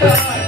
God.